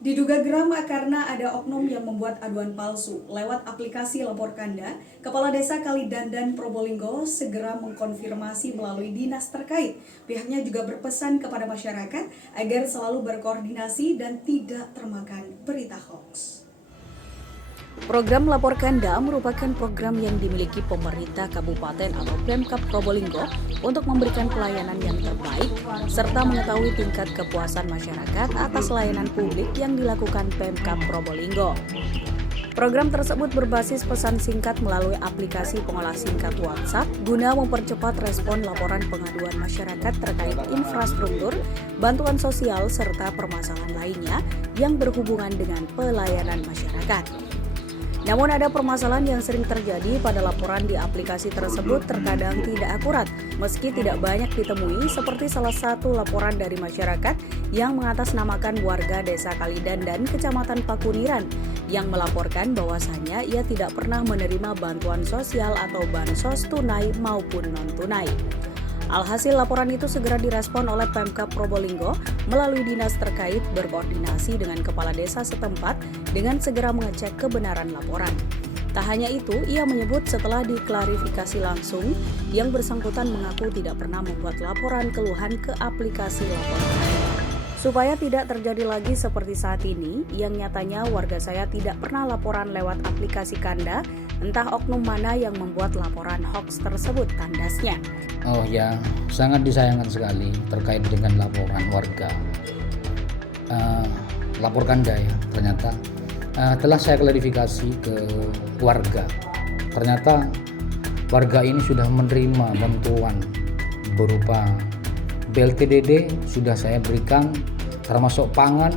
Diduga geram karena ada oknum yang membuat aduan palsu lewat aplikasi Lapor Kanda, Kepala Desa Kalidandan Probolinggo segera mengkonfirmasi melalui dinas terkait. Pihaknya juga berpesan kepada masyarakat agar selalu berkoordinasi dan tidak termakan berita hoax. Program Lapor Kanda merupakan program yang dimiliki pemerintah kabupaten atau Pemkab Probolinggo untuk memberikan pelayanan yang terbaik serta mengetahui tingkat kepuasan masyarakat atas layanan publik yang dilakukan Pemkab Probolinggo. Program tersebut berbasis pesan singkat melalui aplikasi pengolah singkat WhatsApp guna mempercepat respon laporan pengaduan masyarakat terkait infrastruktur, bantuan sosial, serta permasalahan lainnya yang berhubungan dengan pelayanan masyarakat. Namun ada permasalahan yang sering terjadi pada laporan di aplikasi tersebut terkadang tidak akurat, meski tidak banyak ditemui seperti salah satu laporan dari masyarakat yang mengatasnamakan warga Desa Kalidandan, Kecamatan Pakuniran, yang melaporkan bahwasannya ia tidak pernah menerima bantuan sosial atau bansos tunai maupun non-tunai. Alhasil laporan itu segera direspon oleh Pemkab Probolinggo melalui dinas terkait berkoordinasi dengan kepala desa setempat dengan segera mengecek kebenaran laporan. Tak hanya itu, ia menyebut setelah diklarifikasi langsung, yang bersangkutan mengaku tidak pernah membuat laporan keluhan ke aplikasi laporan. Supaya tidak terjadi lagi seperti saat ini, yang nyatanya warga saya tidak pernah laporan lewat aplikasi Kanda, entah oknum mana yang membuat laporan hoax tersebut, tandasnya. Oh ya, sangat disayangkan sekali terkait dengan laporan warga. Lapor Kanda ya, ternyata telah saya klarifikasi ke warga. Ternyata warga ini sudah menerima bantuan berupa BLTDD sudah saya berikan, termasuk pangan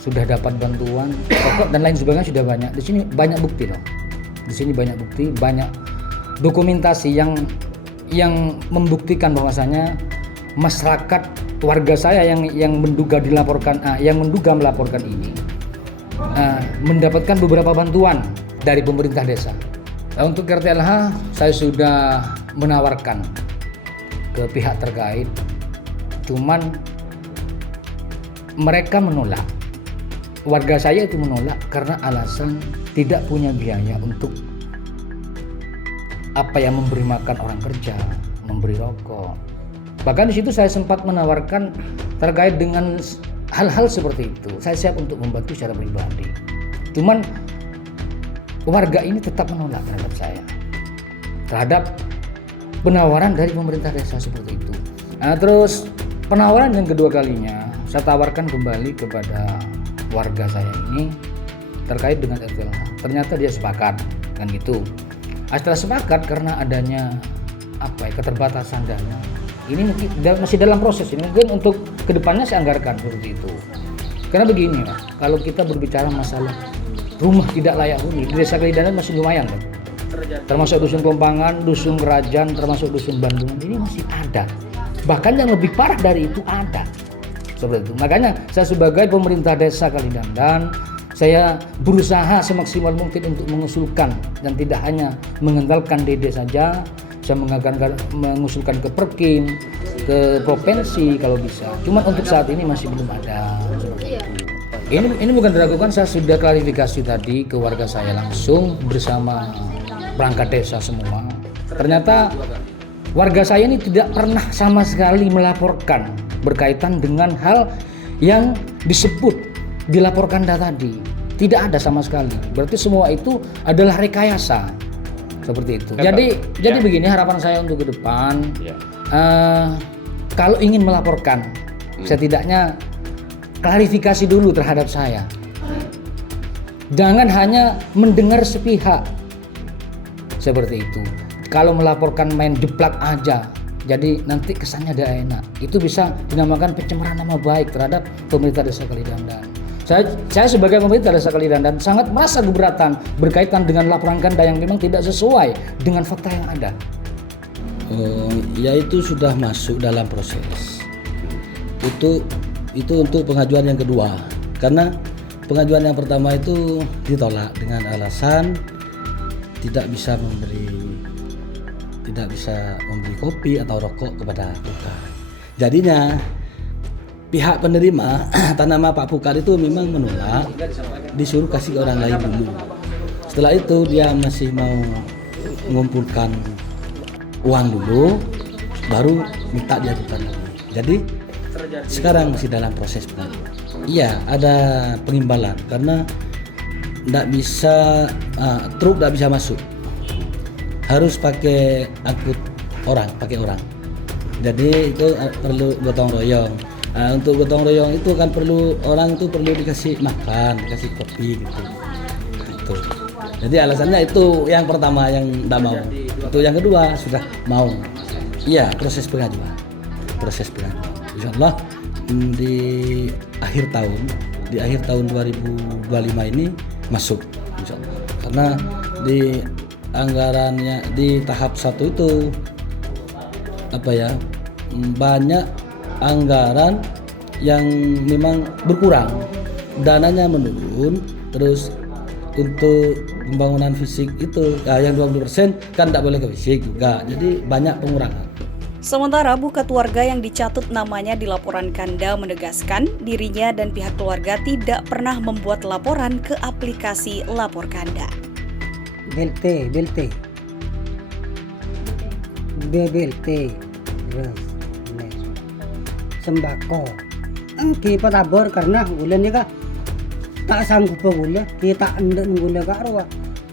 sudah dapat bantuan, pokok dan lain sebagainya sudah banyak. Di sini banyak bukti dong. Di sini banyak bukti, banyak dokumentasi yang membuktikan bahwasanya masyarakat warga saya yang menduga melaporkan ini mendapatkan beberapa bantuan dari pemerintah desa. Nah, untuk RTLH saya sudah menawarkan ke pihak terkait, cuman mereka menolak. Warga saya itu menolak karena alasan tidak punya biaya untuk memberi makan orang kerja, memberi rokok. Bahkan di situ saya sempat menawarkan terkait dengan hal-hal seperti itu. Saya siap untuk membantu secara pribadi. Cuman warga ini tetap menolak terhadap saya, terhadap penawaran dari pemerintah desa seperti itu. Nah, terus penawaran yang kedua kalinya saya tawarkan kembali kepada warga saya ini terkait dengan RTLH. Ternyata dia sepakat dengan itu. Setelah sepakat karena adanya keterbatasan dana. Ini mungkin masih dalam proses ini. Mungkin untuk kedepannya saya anggarkan seperti itu. Karena begini, kalau kita berbicara masalah rumah tidak layak huni di Desa Kalidandan masih lumayan kan. Termasuk dusun Kompangan, dusun Kerajaan, termasuk dusun Bandungan ini masih ada. Bahkan yang lebih parah dari itu ada. Seperti itu. Makanya saya sebagai pemerintah Desa Kalidandan, saya berusaha semaksimal mungkin untuk mengusulkan dan tidak hanya mengandalkan DD saja. Saya mengusulkan ke Perkim, ke provinsi kalau bisa. Cuma untuk saat ini masih belum ada. Ini bukan diragukan, saya sudah klarifikasi tadi ke warga saya langsung bersama perangkat desa semua. Ternyata warga saya ini tidak pernah sama sekali melaporkan berkaitan dengan hal yang disebut dilaporkan tadi. Tidak ada sama sekali. Berarti semua itu adalah rekayasa. Seperti itu. Jadi begini harapan saya untuk ke depan. Kalau ingin melaporkan, setidaknya klarifikasi dulu terhadap saya. Jangan hanya mendengar sepihak. Seperti itu. Kalau melaporkan main jeplak aja, jadi nanti kesannya tidak enak. Itu bisa dinamakan pencemaran nama baik terhadap pemerintah Desa Kalidandan. Saya sebagai pemerintah Desa Kalidandan sangat merasa keberatan berkaitan dengan laporan Kanda yang memang tidak sesuai dengan fakta yang ada. Ya itu sudah masuk dalam proses. Itu untuk pengajuan yang kedua. Karena pengajuan yang pertama itu ditolak dengan alasan tidak bisa memberi kopi atau rokok kepada tukang. Jadinya pihak penerima atas nama Pak Pukar itu memang menolak, disuruh kasih ke orang lain dulu. Setelah itu dia masih mau mengumpulkan uang dulu, baru minta jatuhkan lagi. Jadi sekarang masih dalam proses pengajuan. Iya, ada pengimbalan karena tidak bisa truk tidak bisa masuk, harus pakai angkut orang, pakai orang. Jadi itu perlu gotong royong. Untuk gotong royong itu kan perlu orang itu perlu dikasih makan, dikasih kopi gitu. Itu. Jadi alasannya itu yang pertama yang tidak mau. Itu yang kedua sudah mau. Iya, proses pengajuan. Insya Allah di akhir tahun 2025 ini masuk insya Allah. Karena di anggarannya di tahap 1 itu banyak anggaran yang memang berkurang, dananya menurun, terus untuk pembangunan fisik itu yang 20% kan tidak boleh ke fisik juga, jadi banyak pengurangan. Sementara bukat warga yang dicatut namanya di laporan Kanda menegaskan dirinya dan pihak keluarga tidak pernah membuat laporan ke aplikasi Lapor Kanda. BLT, terus sembako. Kita tabur karena bulan ni tak sanggup gula, kita endak gula karo.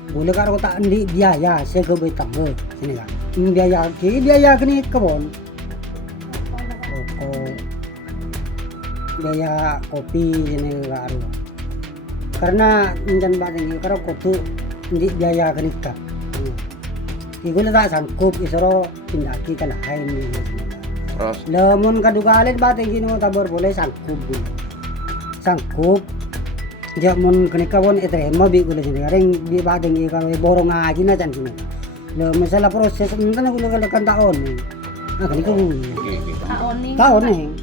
Gula karo tak endi biaya saya ke betang sini kan. Biaya kini kebon. Rokok. Biaya kopi sini karo. Karena injan batang karo kotu endi biaya kini ka. Igula tak sanggup isoro pindaki ka lain ni. Terus Lamun kadugalit batang gino tabor boleh sanggup. Jamun kenika pun etrema bi gula sini kareng bi batang i kalau borong aja na can sini. Lo masalah proses enten gula kan tahun. Kenika tahun Taoning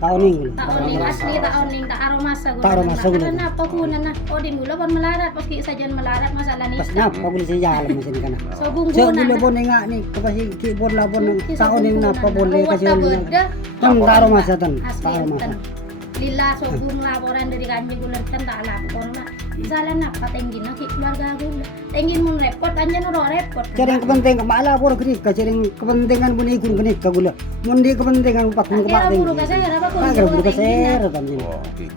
asli taoning tak aromasa gula. Tak aromasa gula. Karena apa guna nah? Odin gula pun melarat pas sajian melarat masalah ni. Pas napa gula saya jalan mesin kana. So bungkunan. So gula pun enggak ni kapasi ki pun lapon tahun napa boleh kasih. Tan taro masa tan. Taro masa. Lila sobung laporan dari kanjeng gula kan tak lapor nak. Salah apa tenggin nak keluarga gula. Tenggin mun repot anjan ora repot. Cering kepentingan malapor kenika cering kepentingan pun ikut kenika gula. Mun di kepentingan pak Kira buru ka saya apa pun. Buru ka saya tan. oh, gitu.